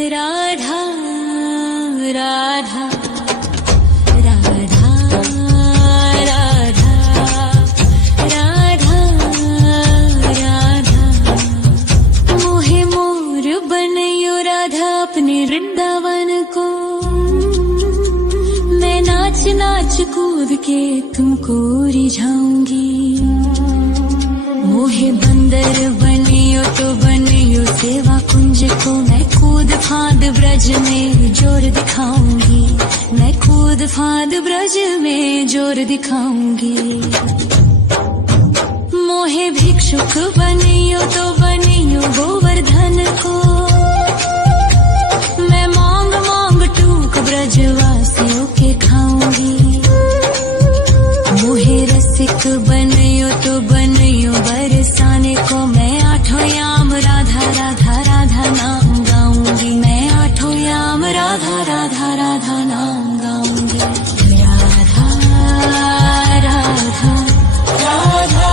राधा राधा राधा राधा राधा राधा मोहे मोर बनयो राधा अपने वृंदावन को। मैं नाच नाच कूद के तुमको रिझाऊंगी। मोहे बंदर बनियो तो बनियो सेवा कुंज को। मैं कूद फांद ब्रज में जोर दिखाऊंगी। मैं कूद फांद ब्रज में जोर दिखाऊंगी। मोहे भिक्षुक बनियो तो बनियो गोवर्धन को। मैं मांग मांग टूक ब्रजवासियों के खाऊंगी। मोहे रसिक बनियो तो बनियो बरसाने को। मैं आठों याम राधा राधा राधा नाम गाऊंगी। मैं आठों याम राधा राधा राधा नाम गाऊंगी। राधा राधा राधा राधा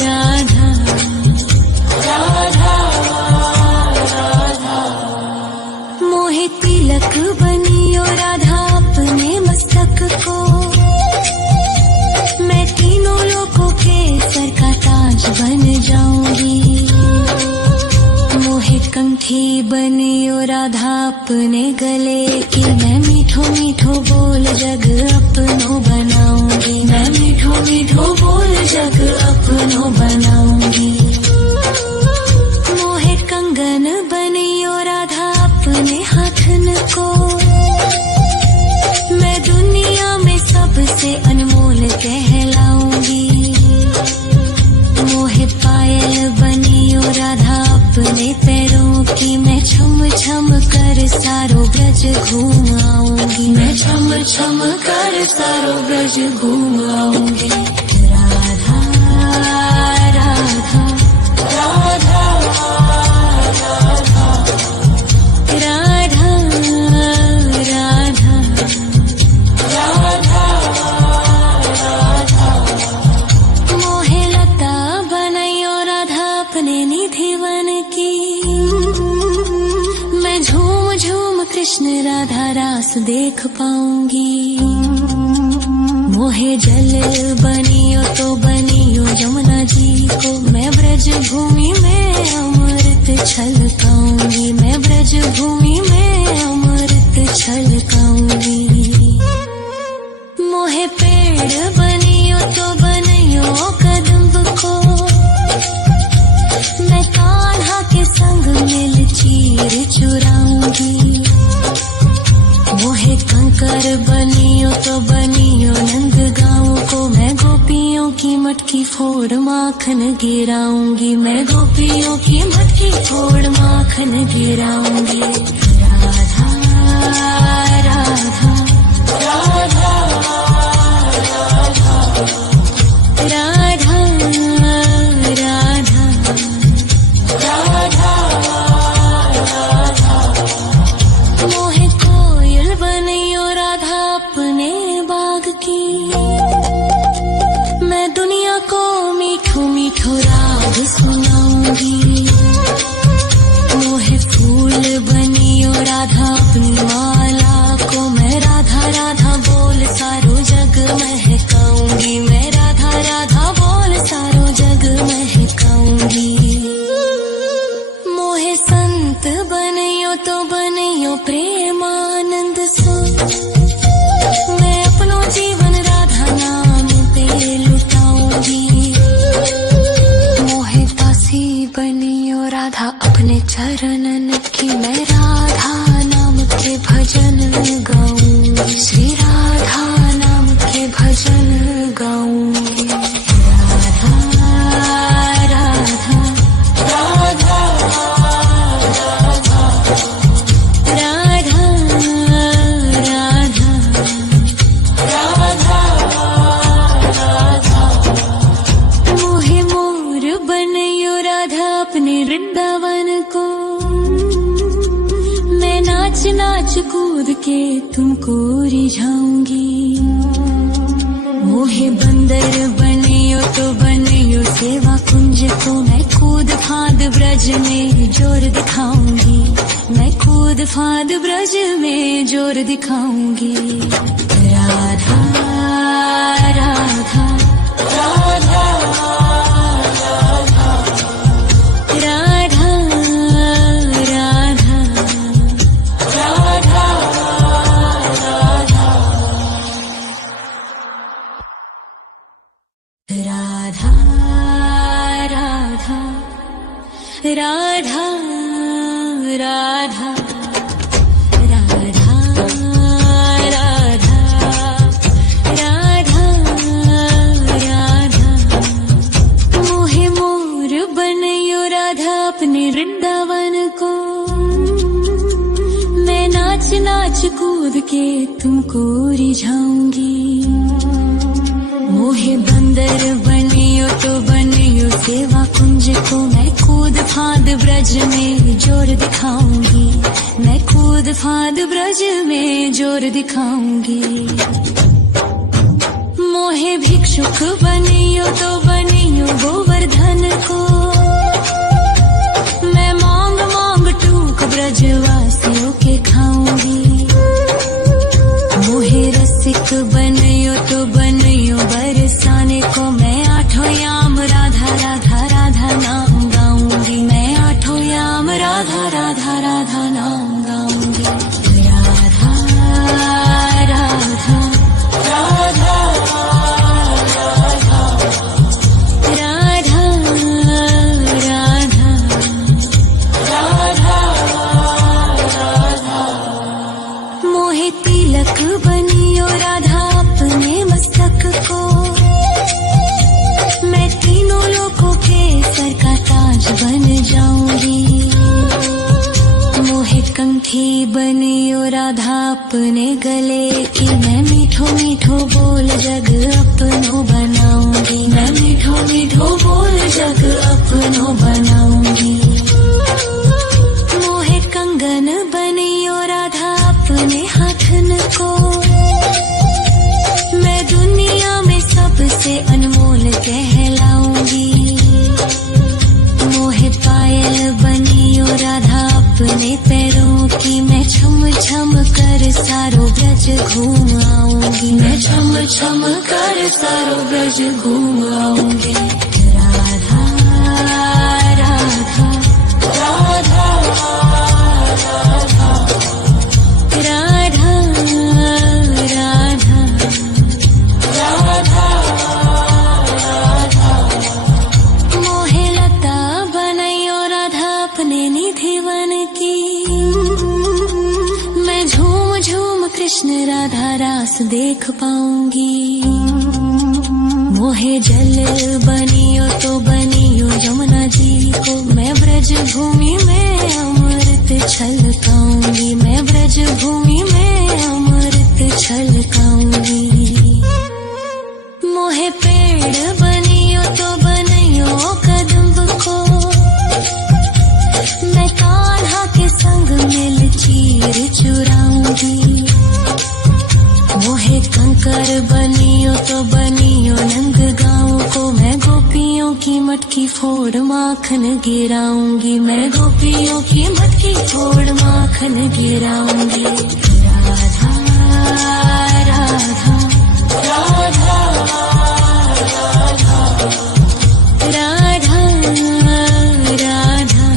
राधा राधा मोहे तिलक बनियो राधा अपने मस्तक को। मैं तीनों लोगों के सर का ताज बन जाऊंगी। मोहे कंठी बनियो राधा अपने गले की। मैं मीठो मीठो बोल जग अपनो बनाऊंगी। मैं मीठो मीठो बोल जग अपनो बनाऊंगी। मोहे कंगन बनियो राधा अपने हाथन को। मैं दुनिया में सबसे अनमोल कहलाऊंगी। मोहे पायल बनियो राधा अपने पैरों की। मैं छम छम कर सारो ब्रज घूम आऊंगी। मैं छम छम कर सारो ब्रज घूम आऊंगी। राधा राधा राधा राधा राधा राधा मोहे लता बनायो राधा अपने निधि वन की। मैं झूम झूम कृष्ण राधा रास देख पाऊंगी। मोहे जल बनियो तो बनियो यमुना जी को। मैं ब्रज भूमि में अमृत छलकाऊंगी। मैं ब्रज भूमि में अमृत छलकाऊंगी। मोहे पेड़ बनियो तो बनियो कदम्ब को। मैं कान्हा के संग मिल चीर चुराऊंगी। मोहे कंकर बनियो तो बनियो नंद गाँव को। मैं गोपियों की मटकी फोड़ माखन गिराऊंगी। मैं गोपियों की मटकी फोड़ माखन गिराऊंगी। राधा राधा राधा राधा राधा राधा मोहे कोयल बनियो राधा अपने बाग की। मैं दुनिया को मीठो मीठो राग सुनाऊंगी। मोहे फूल बनियो राधा अपनी माला को। मैं राधा राधा बोल सारो जग महकाऊंगी। मैं राधा राधा बोल सारो जग महकाऊंगी। मोहे संत बनियो तो बनियो प्रेमानंद सो। मैं अपनो जीवन राधा नाम पे लुटाऊंगी। मोहे दासी बनियो राधा अपने चरणन की। मैं राधा नाम के भजन गाऊंगी। श्री राधा नाम के भजन गाऊंगी। राधा राधा राधा राधा राधा राधा मोहे मोर बनयो राधा अपने वृंदावन को। मैं नाच नाच कूद के तुमको रिझाऊंगी। मोहे बंदर बनियो तो बनियो सेवा कुंज को। मैं ब्रज में जोर दिखाऊंगी, मैं कूद फांद ब्रज में जोर दिखाऊंगी। राधा राधा राधा राधा राधा राधा राधा राधा मोहे मोर बनयो राधा अपने वृंदावन को, मैं नाच नाच कूद के तुमको रिझाऊंगी। मोहे बंदर बनियो तो बनियो सेवा कुंज को, मैं कूद फांद ब्रज में जोर दिखाऊंगी, मैं कूद फांद ब्रज में जोर दिखाऊंगी। मोहे भिक्षुक बनियो तो बनियो गोवर्धन को, मैं मांग मांग टूक ब्रजवासियों के खाऊंगी। मोहे रसिक बनियो तो बनियो बरसाने को, मैं आठों याम राधा राधा राधा नाम गाऊंगी, मैं आठों याम राधा राधा राधा नाम गाऊंगी। राधा राधा राधा राधा राधा राधा मोहे तिलक बनियो राधा अपने मस्तक को, मैं तीनों लोगों के सर का ताज बन जाऊंगी। मोहे कंठी बनियो राधा अपने गले की, मैं मीठो मीठो बोल जग अपनो बनाऊंगी, मैं मीठो मीठो बोल जग अपनो बनाऊंगी। मोहे कंगन बनियो राधा अपने हाथन को, मैं दुनिया में सबसे अनमोल कहलाऊंगी। मोहे पायल बनियो राधा अपने पैरों की, मैं छम छम कर सारो ब्रज घूम आऊंगी, मैं छम छम कर सारो ब्रज घूम आऊंगी। राधा राधा राधा राधा राधा राधा मोहे लता बनयो राधा अपने निधि वन की, मैं झूम झूम कृष्ण राधा रास देख पाऊंगी। मोहे जल बनियो तो बनियो यमुना जी को, मैं ब्रज भूमि में अमृत छलकाऊंगी, मैं ब्रज भूमि में अमृत छलकाऊंगी। मोहे पेड़ बनियो तो बनियो कदम्ब को, मैं कान्हा के संग मिल चीर चुराऊंगी। मोहे कंकर बनियो तो बनियो नंद गाँव को, मैं गोपियों की मटकी फोड़ माखन गिराऊंगी, मैं गोपियों की मटकी फोड़ माखन गिराऊंगी। राधा राधा राधा राधा राधा राधा राधा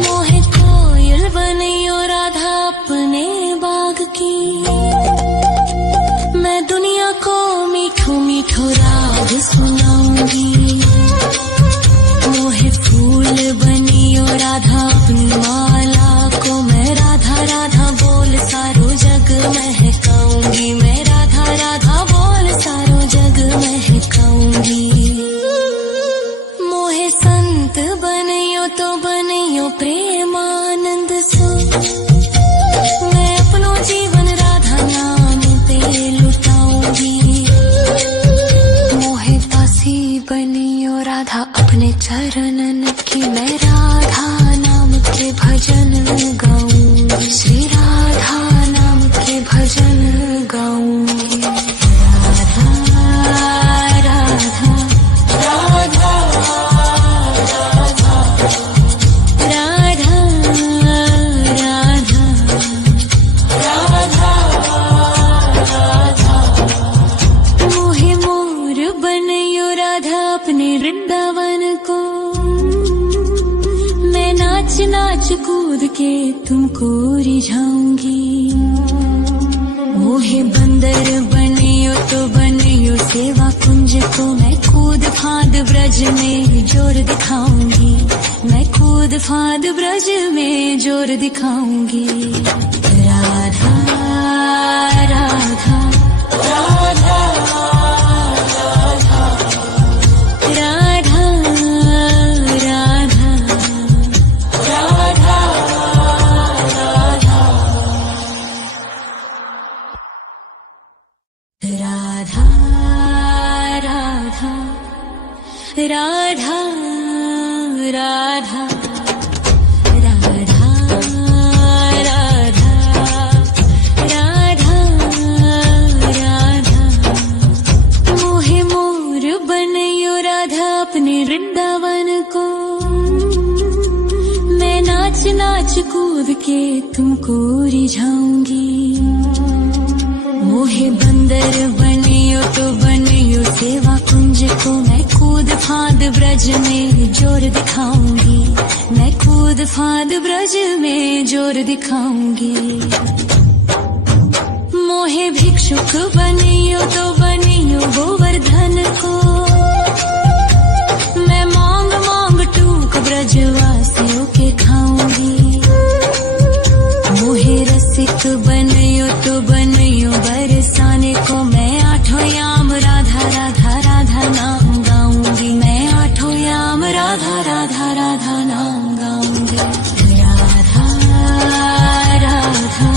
मोहे कोयल बनियो राधा अपने बाग की, मैं दुनिया को मीठो मीठो राग सुनाऊंगी। मोहे फूल बनियो राधा अपनी माला को, मैं राधा राधा बोल सारो जग महकाऊंगी, मैं राधा राधा बोल सारो जग महकाऊंगी। मोहे संत बनियो तो बनियो प्रेमानंद सो, मैं अपनो जीवन राधा नाम पे लुटाऊंगी। मोहे दासी बनियो राधा अपने चरणन की, मैं राधा नाम के भजन गाऊंगी। श्री तुमको रिझाऊंगी। मोहे बंदर बनियो तो बनियो सेवा कुंज को, मैं कूद फांद ब्रज में जोर दिखाऊंगी, मैं कूद फांद ब्रज में जोर दिखाऊंगी। राधा राधा राधा राधा राधा राधा राधा राधा राधा वृंदावन को, मैं नाच नाच कूद के तुमको रिझाऊंगी। मोहे बंदर बनियो तो बनियो सेवा कुंज को, मैं कूद फांद ब्रज में जोर दिखाऊंगी, मैं कूद फांद ब्रज में जोर दिखाऊंगी। मोहे भिक्षुक बनियो तो बनियो गोवर्धन को, ब्रजवासियों के खाऊंगी। मोहे रसिक बनियो तो बनियो बरसाने को, मैं आठों याम राधा राधा राधा नाम गाऊंगी, मैं आठों याम राधा राधा राधा नाम गाऊंगी। राधा राधा राधा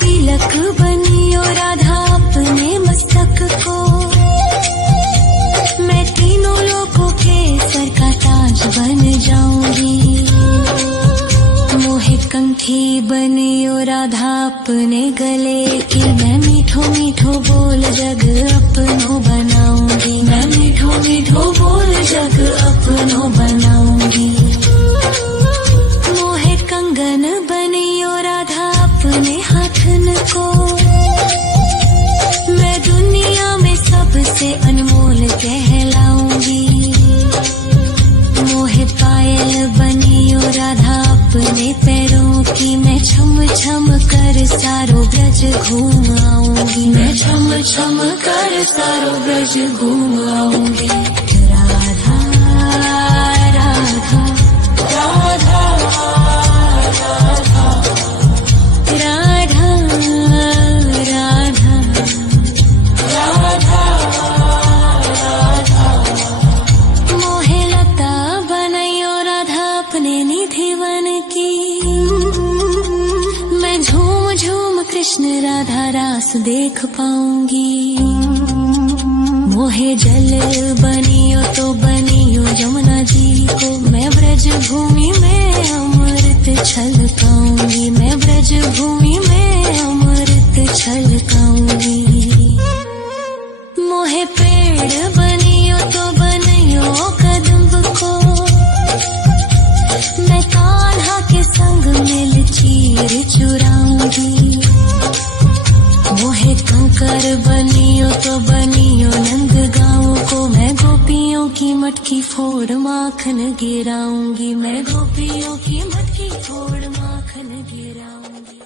तिलक बनियो राधा अपने मस्तक को, मैं तीनों लोगों के सर का ताज बन जाऊंगी। मोहे कंठी बनियो राधा अपने गले की, मैं मीठो मीठो बोल जग अपनो बनाऊंगी, मैं मीठो मीठो बोल जग अपनो बनाऊंगी। मोहे कंगन बनियो राधा अपने हाथन को, मैं दुनिया में सबसे अनमोल कहलाऊंगी। मोहे पायल बनियो राधा अपने पैरों की, मैं छम छम कर सारो ब्रज घूम आऊंगी, मैं छम छम कर सारो ब्रज घूम आऊंगी। राधा राधा राधा कृष्ण राधा रास देख पाऊंगी। मोहे जल बनियो तो बनियो यमुना जी को, मैं ब्रज भूमि में अमृत छलकाऊंगी, मैं ब्रज भूमि में अमृत छलकाऊंगी। मोहे पेड़ बनियो तो बनियो कदम्ब को, मैं कान्हा के संग मिल चीर चुराऊंगी। मोहे कंकर बनियो तो बनियो नंद गाँव को, मैं गोपियों की मटकी फोड़ माखन गिराऊंगी, मैं गोपियों की मटकी फोड़ माखन गिराऊंगी।